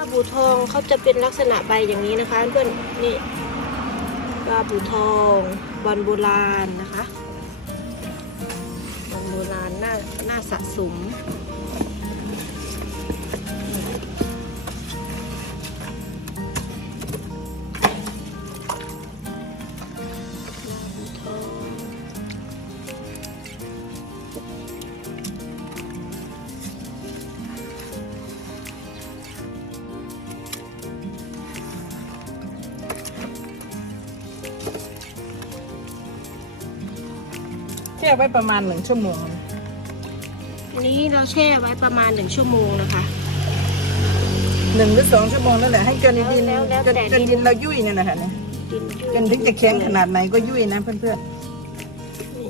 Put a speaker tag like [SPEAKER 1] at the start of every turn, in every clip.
[SPEAKER 1] ปลาบูทองเขาจะเป็นลักษณะใบอย่างนี้นะคะ เพื่อนนี่ปลาบูทองบอลโบราณนะคะบอลโบราณน่าน่าสะสม
[SPEAKER 2] แช่ไว้ประมาณหนึ่งชั่วโมง
[SPEAKER 1] อันนี้เราแช่ไว้ประมาณหนึ่งชั่วโมงนะคะ
[SPEAKER 2] หนึ่งหรือสองชั่วโมงนั่นแหละให้เกินดิน
[SPEAKER 1] แล้วแล้ว
[SPEAKER 2] จน
[SPEAKER 1] แต่
[SPEAKER 2] จน
[SPEAKER 1] ดิ
[SPEAKER 2] ดิ
[SPEAKER 1] น
[SPEAKER 2] นเรายุ่ยเนี่ยนะคะเนี่ย
[SPEAKER 1] ดิน
[SPEAKER 2] จนถึงจะแข็งขนาดไหนก็ยุ่ยนะเพื่อน
[SPEAKER 1] นี่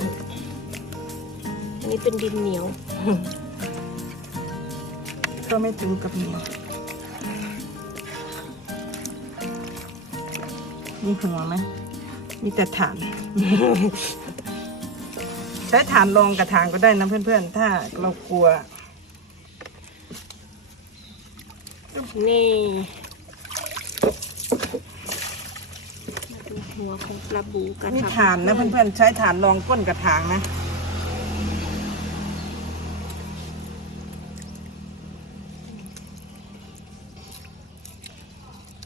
[SPEAKER 1] อันนี้เป็นดินเหนียว
[SPEAKER 2] ๆ ก็ไม่ถึงกับเหนียวมีหัวไหมมีแต่ฐาน ใช้ฐานรองกระถางก็ได้นะเพื่อนๆ ถ้าเรากลัว
[SPEAKER 1] นี่มาดูหัวของปลาบูกัน
[SPEAKER 2] นี่
[SPEAKER 1] ค่ะ
[SPEAKER 2] ฐานนะเพื่อนๆ ใช้ฐานรองก้นกระถางนะ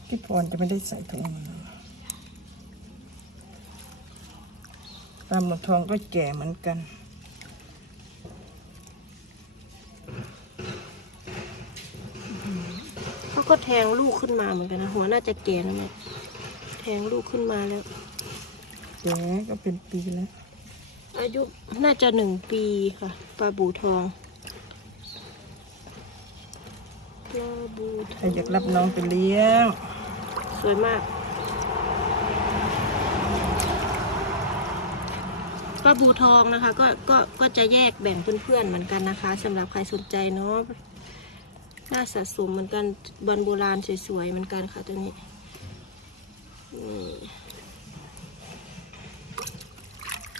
[SPEAKER 2] พี่พรจะไม่ได้ใส่ถุงมือ ตามหมดทองก็แก่เหมือนกัน
[SPEAKER 1] เขาก็แทงลูกขึ้นมาเหมือนกันนะ หัวน่าจะแก่นะแม่แทงลูกขึ้นมาแล้ว
[SPEAKER 2] แก่ก็เป็นปีแล้ว
[SPEAKER 1] อายุน่าจะหนึ่งปีค่ะ ปลาบูทองปลาบูท
[SPEAKER 2] ใค
[SPEAKER 1] อ
[SPEAKER 2] รงอยากรับน้องไปเลี้ยง
[SPEAKER 1] สวยมาก ปลาบูทองนะคะ ก็ก็ก็จะแยกแบ่งเพื่อนๆเหมือนกันนะคะสำหรับใครสนใจเนาะน่าสะสมเหมือนกันบอลโบราณสวยๆเหมือนกันค่ะตัวนี้นี่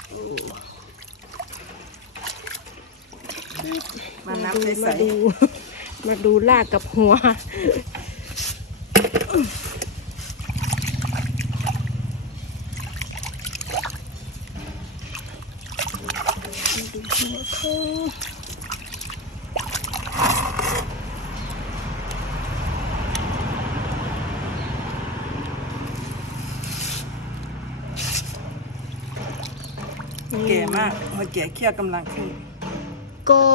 [SPEAKER 1] โอ้
[SPEAKER 2] มานับ
[SPEAKER 1] ดู
[SPEAKER 2] ใส่
[SPEAKER 1] มาดูมาดูลากกับหัว มาดูหัว เขานี่
[SPEAKER 2] แก่มากมาแก่เขี้ยวกำลังขึ้น
[SPEAKER 1] กอ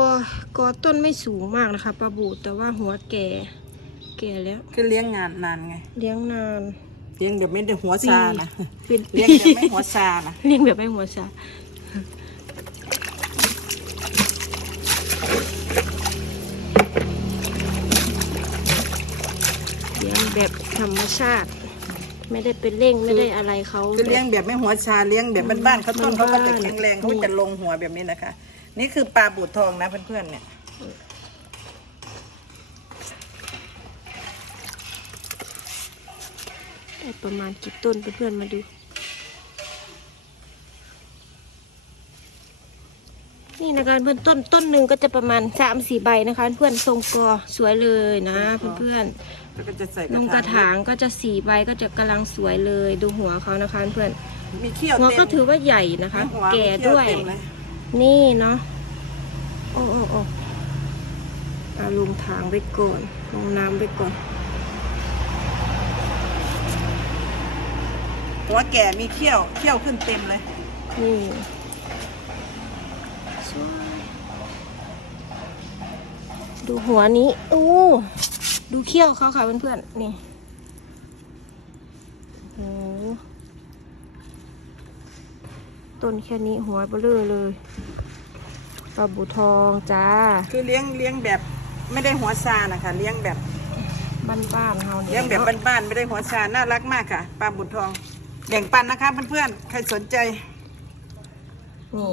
[SPEAKER 1] กอต้นไม่สูงมากนะคะปลาบูแต่ว่าหัวแก่ แก่แล้ว
[SPEAKER 2] คือเลี้ยงงานนานไง
[SPEAKER 1] เลี้ยงนาน
[SPEAKER 2] เลี้ยงเดี๋ยวไม่ได้หัวซานะ
[SPEAKER 1] เป็นปี
[SPEAKER 2] เลี้ยงเดี๋ยวไม่หัวซานะ
[SPEAKER 1] เลี้ยงแบบไม่หัวซา แบบธรรมชาติ ไม่ได้เป็นเร่งไม่ได้อะไรเขา
[SPEAKER 2] คือเลี้ยงแบบไม่หัวชาเลี้ยงแบบบ้านๆเขาต้นเขาก็จะแข็งแรง
[SPEAKER 1] นี่
[SPEAKER 2] เขาจะลงหัวแบบนี้นะคะ นี่คือปลาบูดทองนะเพื่อนๆเนี่ย
[SPEAKER 1] ได้ประมาณกี่ต้นเพื่อนๆมาดู นี่นะคะเพื่อนต้นต้นหนึ่งก็จะประมาณสามสี่ใบนะคะ เพื่อนทรงกอสวยเลยนะ เพื่อนๆ
[SPEAKER 2] แล้วก็จะใส่
[SPEAKER 1] นมกระถางก็จะสี่ใบก็จะกำลังสวยเลยดูหัวเขานะคะเพื่อน
[SPEAKER 2] มีเขี้ยว
[SPEAKER 1] หัว
[SPEAKER 2] เต็ม
[SPEAKER 1] ก็ถือว่าใหญ่นะคะ
[SPEAKER 2] หัวมี
[SPEAKER 1] แก่
[SPEAKER 2] เขี้
[SPEAKER 1] ด้วย
[SPEAKER 2] เต็มเล
[SPEAKER 1] นี่เนาะโอ้โอ้โอ้เอาลงทางไว้ก่อนลงน้ำไว้ก่อน
[SPEAKER 2] หัวแก่มีเขี้ยวเขี้ยวขึ้นเต็มเลย
[SPEAKER 1] นี่สวย ดูหัวนี้โอ้ดูเขี้ยวเขาค่ะเพื่อนๆ นี่โอ้ต้นแค่นี้หัวเบลอเลยปลาบูทองจ้า
[SPEAKER 2] คือเลี้ยงเลี้ยงแบบไม่ได้หัวซานะคะเลี้ยงแบบ
[SPEAKER 1] บ้านๆเฮานี่
[SPEAKER 2] เลี้ยงแบบบ้านๆไม่ได้หัวชาน่ารักมากค่ะปลาบุญทองแบ่งปันนะคะเพื่อนๆ ใครสนใจ
[SPEAKER 1] นี่